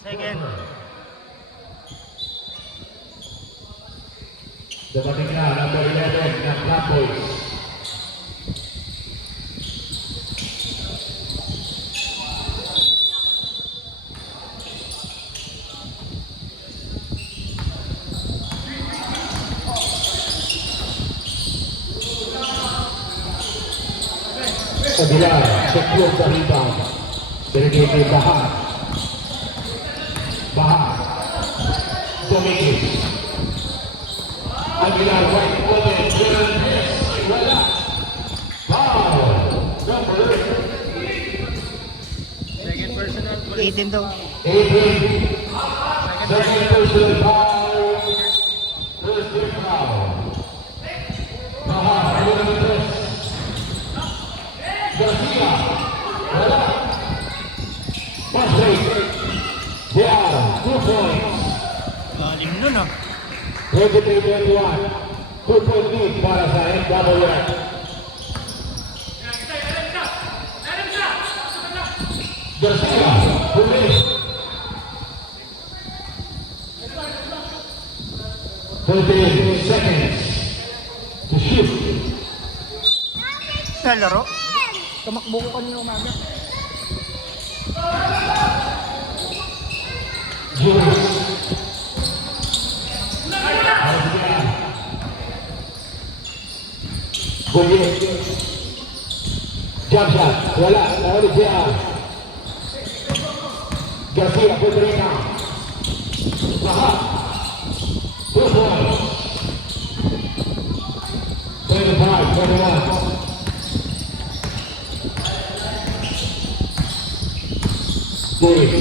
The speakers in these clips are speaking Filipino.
Second. Dumating na number 11 ng Black Boys. Kabila, secure sa rebound. Sergei Bahar. Bahar. Dominguez. Aguilar, right open. Wala. Foul. Number Second personal. 18 daw. 18. Second personal foul. First team foul. Bahar, number 3. Garcia, wala. Pasay, Diar, 2 points. Galing nun ah. 23-21. 2-point lead para sa NWF. Garcia, huli. 13 seconds to shoot. Laro. Tumakbo ko kanina umaga. Jules. Gullit. Jump shot. Wala. Nahuli siya. Garcia, good rebound. Lahat. 2 points. 25-21. Boys.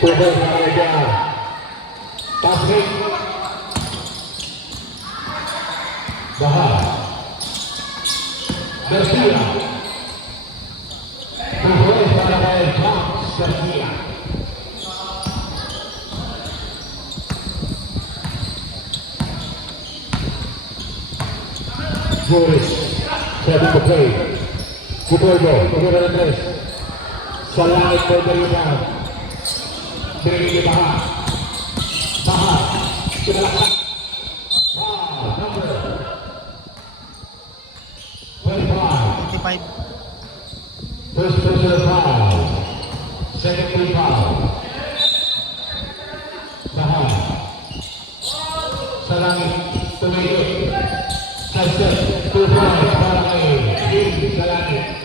Over para dyan. Pasrik. Bahar. Garcia. Over para kay James Garcia. Boys. Ready to play. Kutorbo, Kutorbo ng 3. Sa langit mo na rebound. Binigay ni Bahar. Bahar. Kinalakak. Foul. Number 25. 25. First personal foul. Second team foul. Bahar. Sa langit. Tumigil. Slicer. 2 points para kay Jim sa langit.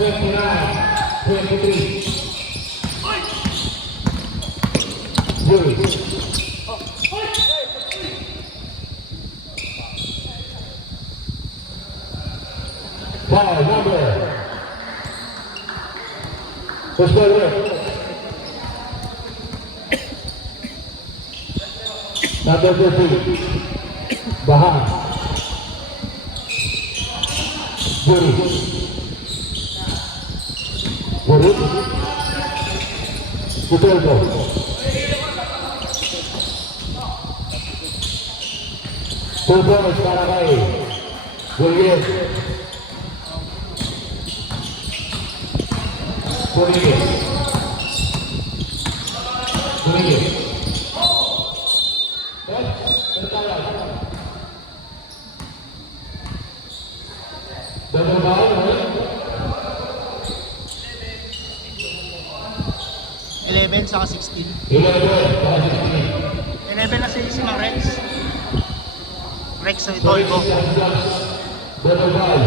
29-23. Jules. Foul number. First ball work. Number 13. Bahar. Jules. Buruk. Kutorbo. Kutorbo para kay Gullit. Gullit. Gullit. Double ball, 11 saka 16. 11 para 16. 11 na si Rex. Rex sa Tolbo. Double ball.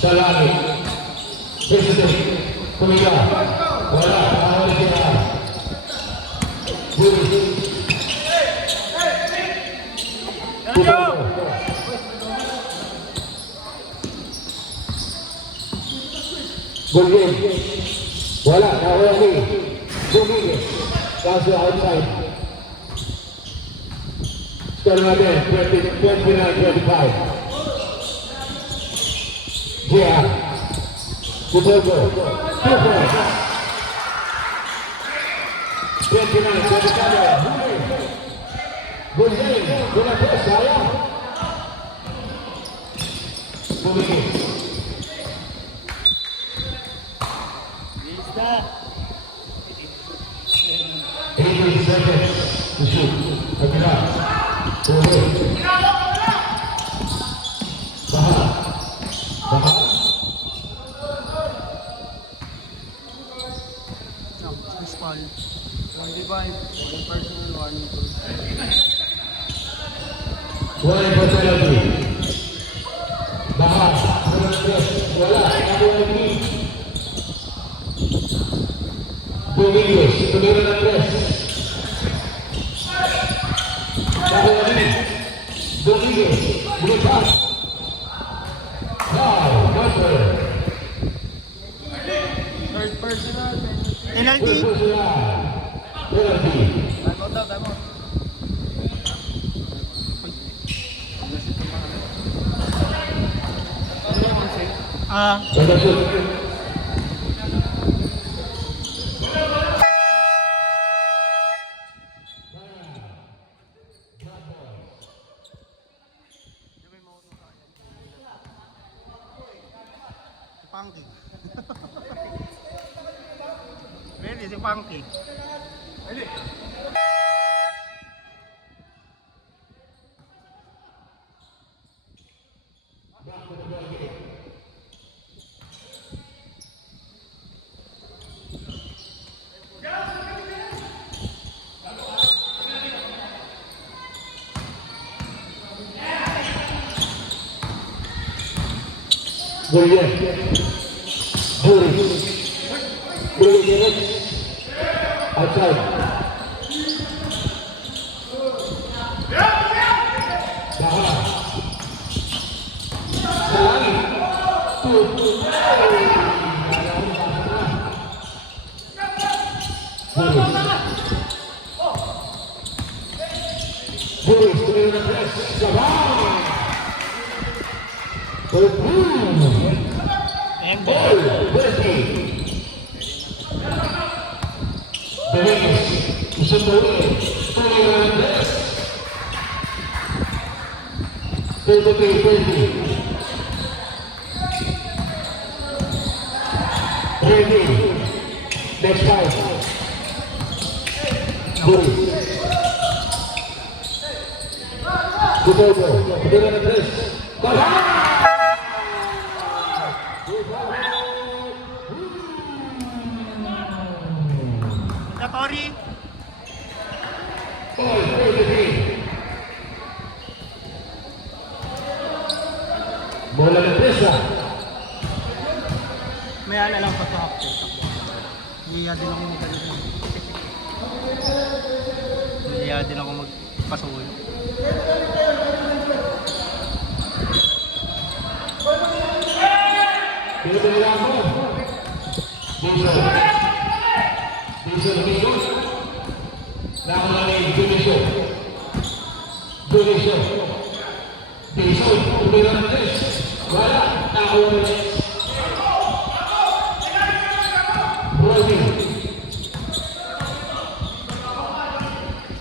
Sa langit. President. Kumiga. Wala. Nakawali siya. Jules. Gullit. Wala. Nakawali. Dominguez. Kaso outside. Score natin. 29-25. Gia. Kutorbo. 2 points. 29-25. Gulay, bola tres, sayang. Bumigis. 18 seconds to shoot. Kabila. Tuloy. Baha. Baha. First foul. 25, one personal, one goal. 20 for penalty. Baha. Wala. Nakuha ni Domingos. Tumira ng tres. Nakuha ni Domingos. Bulitas. Foul. Number. Third personal, Penalty. Penalty. time out. Ano naman sa'yo? Ganda shoot. Punky. Ready si Punky. Ready? William. Boris. William. Outside. Baha. Salami. Boris, tumira ng press. Sabah! And Next five. Boris. Gudogo. Tumira ng press. Tori. Bola ng presa. May ala lang pa to half court. Hiya din ako magkano. Hiya din ako magpasuyo. Pinapinila mo. Dito Domingos. Nakuha ni Dionisio. Dison, tumira ng tres. Wala. Nakuha ni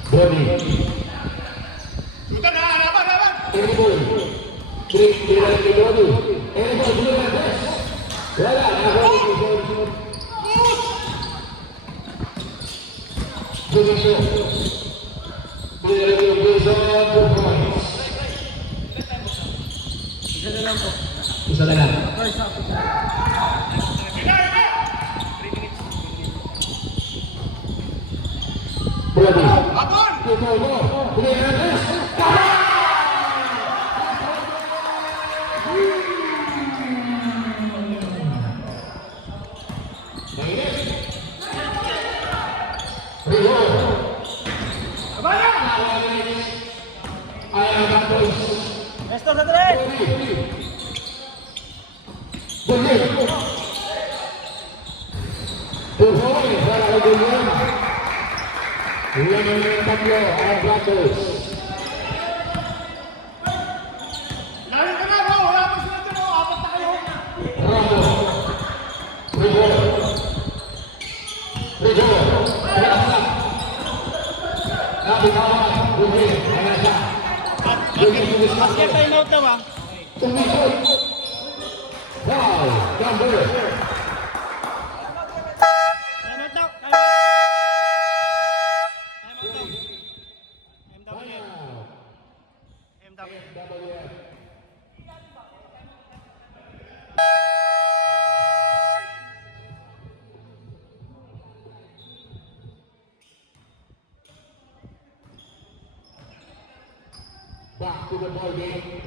Brody. Anyball. Tira ni Brody. Anyball, tumira ng tres. Wala. Nakuha ni Dionisio. Dionisio. Tira ni Dionisio. 2 points. Isa na lang po. Isa na lang. First half. Brody. Gudogo. Tira ng tres. Esto sa tres. Tuhoy para kay William. William ang tatlo ang Raptors. Lalo ka na, bro. Wala pa sila dito. Apat na kayo. Ramos. Rigor. Rigor. Nabi. Bawat, Bugil, ayan siya. Basket time out daw ah. Tumisot. Foul, number. Time out daw. Time out. Time out daw. MW. WF. Back to the ball game.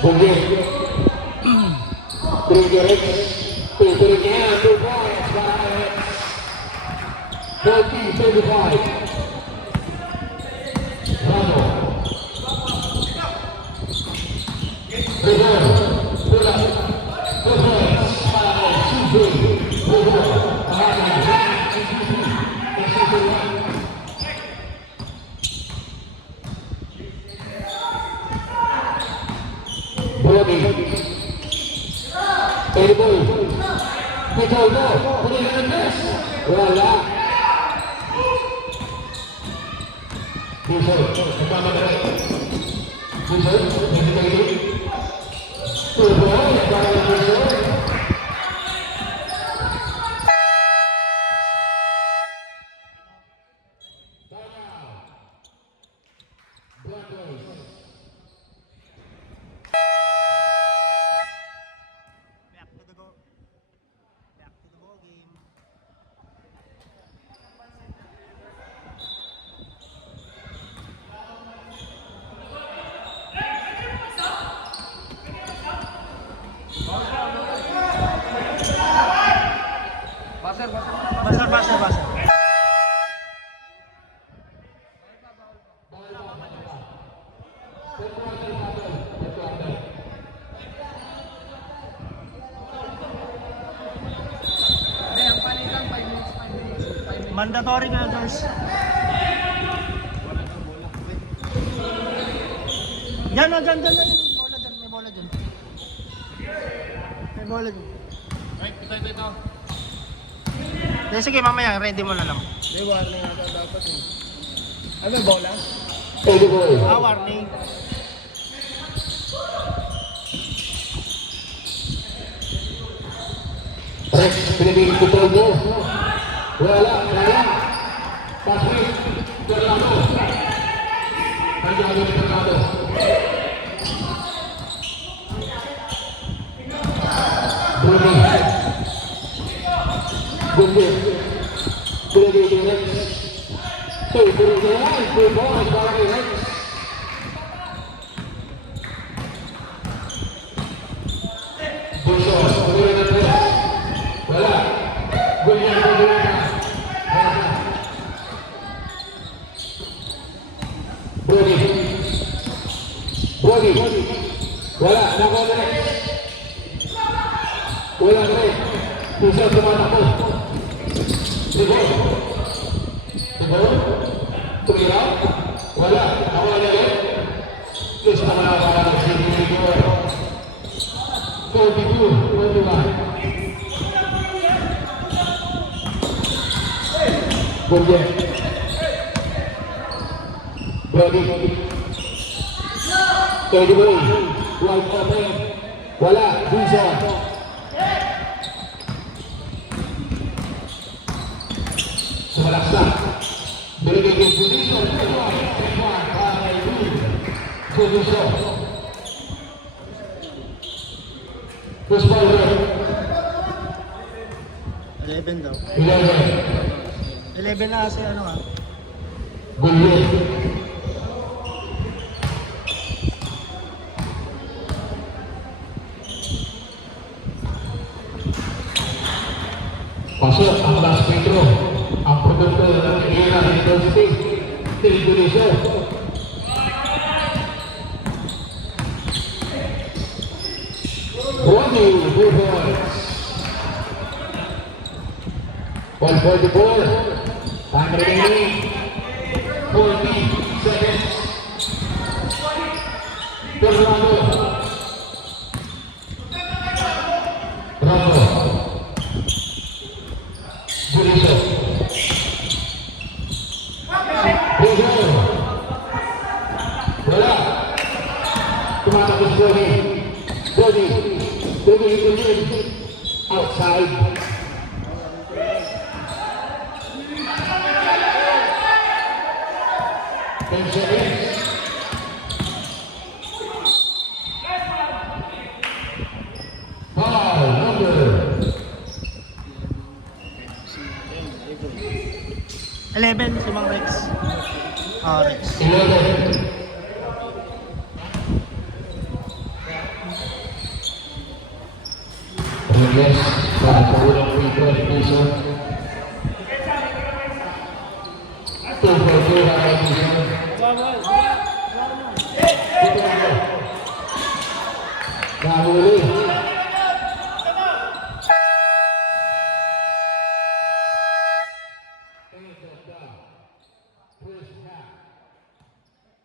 Bugil. Trigger. Triggernya 2 points. 40-35. Ramo. Trigger. Bola. 2 points. Terrible. Betul tu. Punya Mendes. Wala. Busur. Pertama dari. Busur. Ini lagi. Turun. Barang busur. Back to the go. Back to the ball game. Basar. Mandatory na others. Yan o, dyan. Bola dyan, may bola dyan. May bola dyan. Right, ito. Sige, mamaya, ready mo na lang. May warning ata dapat eh. Ano, bola? Terrible. Warning. Rex, pinibigil ko mo. Wala. Pasri. Fernando. Fernando. Bruni. Gundir. Pinibigil Rex. Pinibigil Rex. Pinibigil Rex. Busur. Pinibigil Rex. Wala. Gundir. Brody. Wala. Nako na rin. Wala na rin. Pusa tumatakbo. Sigol. Tumiraw. Wala. Nako na rin. Terus na wala ng Sigol. 42-21. Gundir. Brody. Terrible. White open. Wala. Busa. Sumalaksa. Binigay yung position. Position. First ball run. 11 daw. 11. 11 na kasi ano ah. Gundir. Pasok ang Las Pedro, ang produkto ng era ng University sa Indonesia. Good points. 144. Time remaining. 40 seconds. Fernando. Cody. Cody Higuain. Outside. 10 seconds. Foul number 11 si Mang Rex. Rex. 11. Yes, para sa unang free throw piso. 2 for 2 para piso. Nahuli.